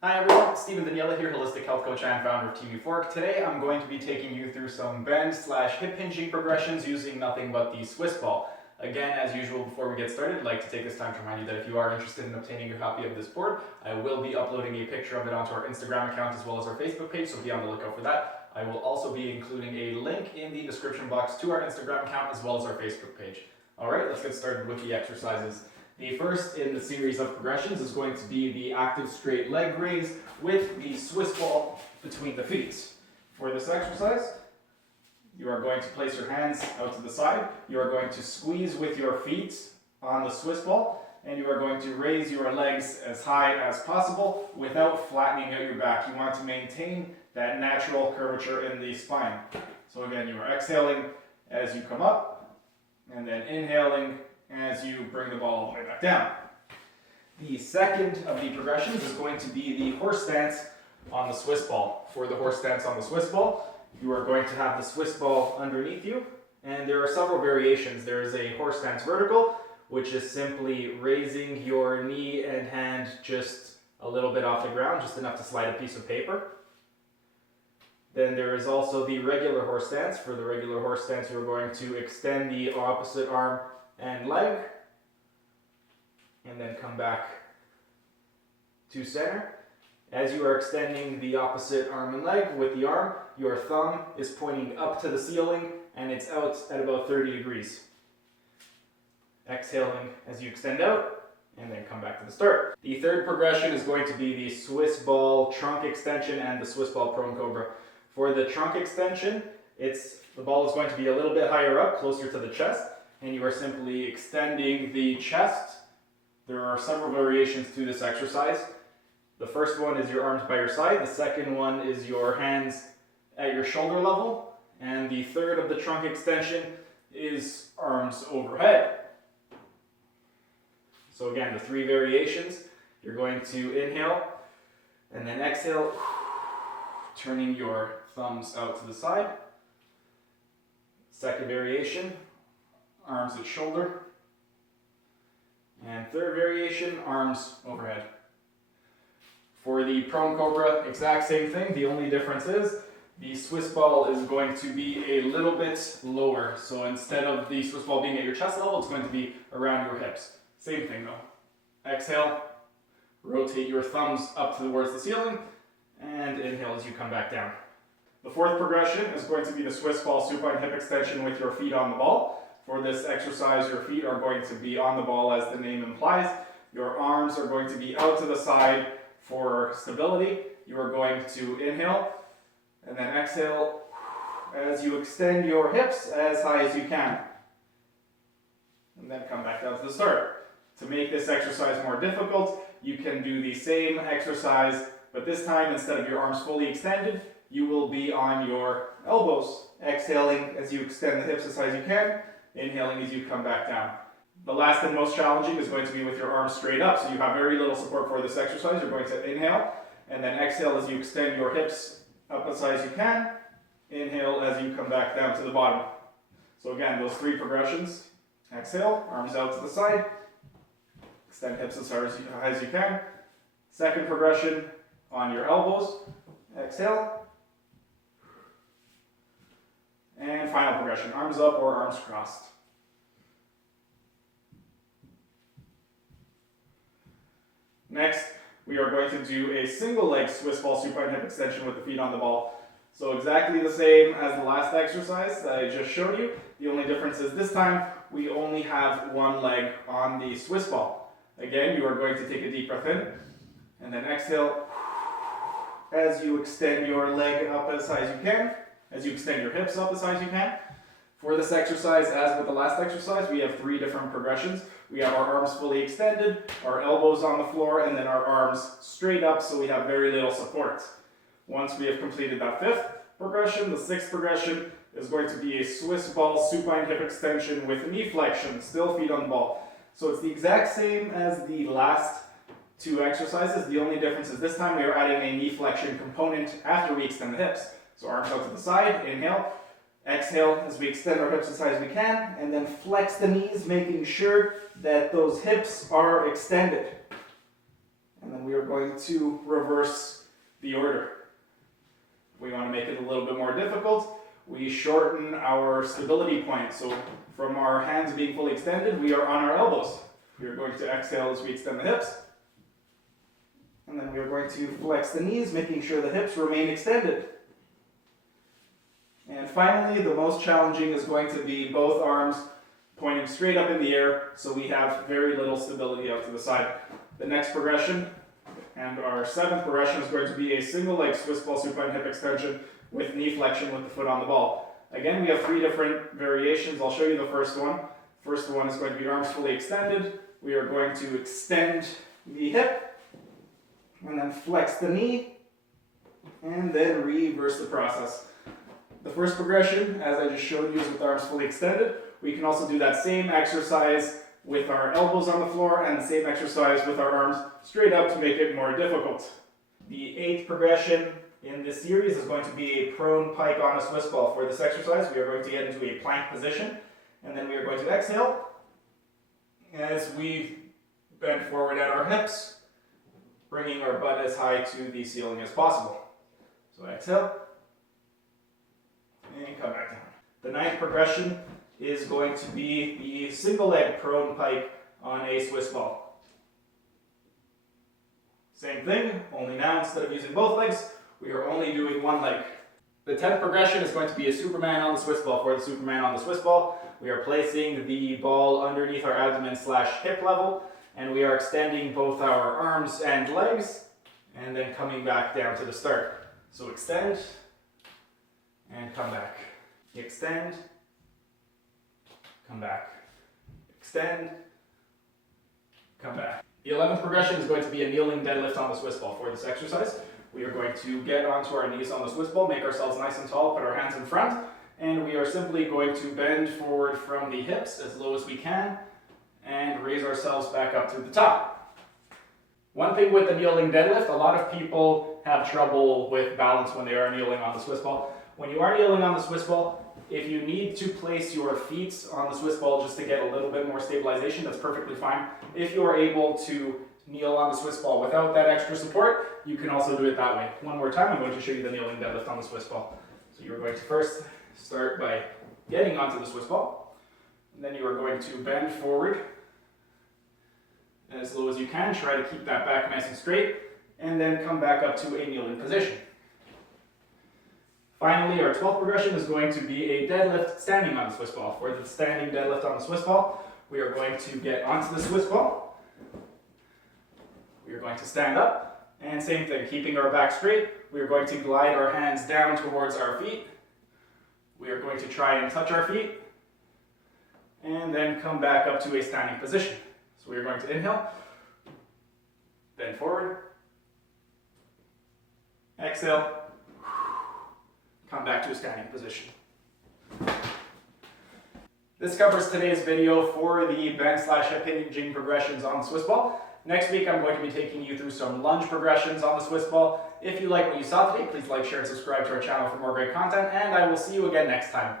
Hi everyone, Stephen Daniele here, holistic health coach and founder of Team Euphoric. Today I'm going to be taking you through some bend/hip hinging progressions using nothing but the Swiss ball. Again, as usual, before we get started, I'd like to take this time to remind you that if you are interested in obtaining a copy of this board, I will be uploading a picture of it onto our Instagram account as well as our Facebook page, so be on the lookout for that. I will also be including a link in the description box to our Instagram account as well as our Facebook page. Alright, let's get started with the exercises. The first in the series of progressions is going to be the active straight leg raise with the Swiss ball between the feet. For this exercise, you are going to place your hands out to the side. You are going to squeeze with your feet on the Swiss ball, and you are going to raise your legs as high as possible without flattening out your back. You want to maintain that natural curvature in the spine. So again, you are exhaling as you come up, and then inhaling as you bring the ball all the way back down. The second of the progressions is going to be the horse stance on the Swiss ball. For the horse stance on the Swiss ball, you are going to have the Swiss ball underneath you, and there are several variations. There is a horse stance vertical, which is simply raising your knee and hand just a little bit off the ground, just enough to slide a piece of paper. Then there is also the regular horse stance. For the regular horse stance, you're going to extend the opposite arm and leg, and then come back to center. As you are extending the opposite arm and leg with the arm, your thumb is pointing up to the ceiling and it's out at about 30 degrees. Exhaling as you extend out, and then come back to the start. The third progression is going to be the Swiss ball trunk extension and the Swiss ball prone cobra. For the trunk extension, the ball is going to be a little bit higher up, closer to the chest, and you are simply extending the chest. There are several variations to this exercise. The first one is your arms by your side. The second one is your hands at your shoulder level. And the third of the trunk extension is arms overhead. So again, the three variations. You're going to inhale and then exhale, turning your thumbs out to the side. Second variation, arms at shoulder. And third variation, arms overhead. For the prone cobra, exact same thing. The only difference is the Swiss ball is going to be a little bit lower. So instead of the Swiss ball being at your chest level, it's going to be around your hips. Same thing though. Exhale, rotate your thumbs up towards the ceiling, and inhale as you come back down. The fourth progression is going to be the Swiss ball supine hip extension with your feet on the ball. For this exercise, your feet are going to be on the ball as the name implies. Your arms are going to be out to the side for stability. You are going to inhale and then exhale as you extend your hips as high as you can. And then come back down to the start. To make this exercise more difficult, you can do the same exercise, but this time instead of your arms fully extended, you will be on your elbows, exhaling as you extend the hips as high as you can, inhaling as you come back down. The last and most challenging is going to be with your arms straight up, so you have very little support for this exercise. You're going to inhale and then exhale as you extend your hips up as high as you can, inhale as you come back down to the bottom. So again, those three progressions: exhale, arms out to the side, extend hips as high as you can. Second progression, on your elbows, exhale. And final progression, arms up or arms crossed. Next, we are going to do a single leg Swiss ball supine hip extension with the feet on the ball. So exactly the same as the last exercise that I just showed you. The only difference is this time we only have one leg on the Swiss ball. Again, you are going to take a deep breath in and then exhale as you extend your leg up as high as you can, as you extend your hips up as high as you can. For this exercise, as with the last exercise, we have three different progressions. We have our arms fully extended, our elbows on the floor, and then our arms straight up, so we have very little support. Once we have completed that fifth progression, the sixth progression is going to be a Swiss ball supine hip extension with knee flexion, still feet on the ball. So it's the exact same as the last two exercises. The only difference is this time we are adding a knee flexion component after we extend the hips. So arms out to the side, inhale, exhale as we extend our hips as high as we can, and then flex the knees, making sure that those hips are extended. And then we are going to reverse the order. We want to make it a little bit more difficult. We shorten our stability point. So from our hands being fully extended, we are on our elbows. We are going to exhale as we extend the hips. And then we are going to flex the knees, making sure the hips remain extended. And finally, the most challenging is going to be both arms pointing straight up in the air, so we have very little stability out to the side. The next progression, and our 7th progression, is going to be a single leg Swiss ball supine hip extension with knee flexion with the foot on the ball. Again, we have 3 different variations. I'll show you the first one. First one is going to be arms fully extended. We are going to extend the hip, and then flex the knee, and then reverse the process. The first progression, as I just showed you, is with arms fully extended. We can also do that same exercise with our elbows on the floor and the same exercise with our arms straight up to make it more difficult. The 8th progression in this series is going to be a prone pike on a Swiss ball. For this exercise, we are going to get into a plank position, and then we are going to exhale as we bend forward at our hips, bringing our butt as high to the ceiling as possible. So exhale, and come back down. The 9th progression is going to be the single leg prone pike on a Swiss ball. Same thing, only now instead of using both legs, we are only doing one leg. The 10th progression is going to be a Superman on the Swiss ball. For the Superman on the Swiss ball, we are placing the ball underneath our abdomen / hip level, and we are extending both our arms and legs, and then coming back down to the start. So extend, and come back. Extend, come back. Extend, come back. The 11th progression is going to be a kneeling deadlift on the Swiss ball. For this exercise, we are going to get onto our knees on the Swiss ball, make ourselves nice and tall, put our hands in front, and we are simply going to bend forward from the hips as low as we can and raise ourselves back up to the top. One thing with the kneeling deadlift, a lot of people have trouble with balance when they are kneeling on the Swiss ball. When you are kneeling on the Swiss ball, if you need to place your feet on the Swiss ball just to get a little bit more stabilization, that's perfectly fine. If you are able to kneel on the Swiss ball without that extra support, you can also do it that way. One more time, I'm going to show you the kneeling deadlift on the Swiss ball. So you're going to first start by getting onto the Swiss ball, and then you are going to bend forward as low as you can. Try to keep that back nice and straight, and then come back up to a kneeling position. Finally, our 12th progression is going to be a deadlift standing on the Swiss ball. For the standing deadlift on the Swiss ball, we are going to get onto the Swiss ball. We are going to stand up, and same thing, keeping our back straight. We are going to glide our hands down towards our feet. We are going to try and touch our feet, and then come back up to a standing position. So we are going to inhale, bend forward, exhale, come back to a standing position. This covers today's video for the bend / hip hinging progressions on the Swiss ball. Next week, I'm going to be taking you through some lunge progressions on the Swiss ball. If you like what you saw today, please like, share, and subscribe to our channel for more great content, and I will see you again next time.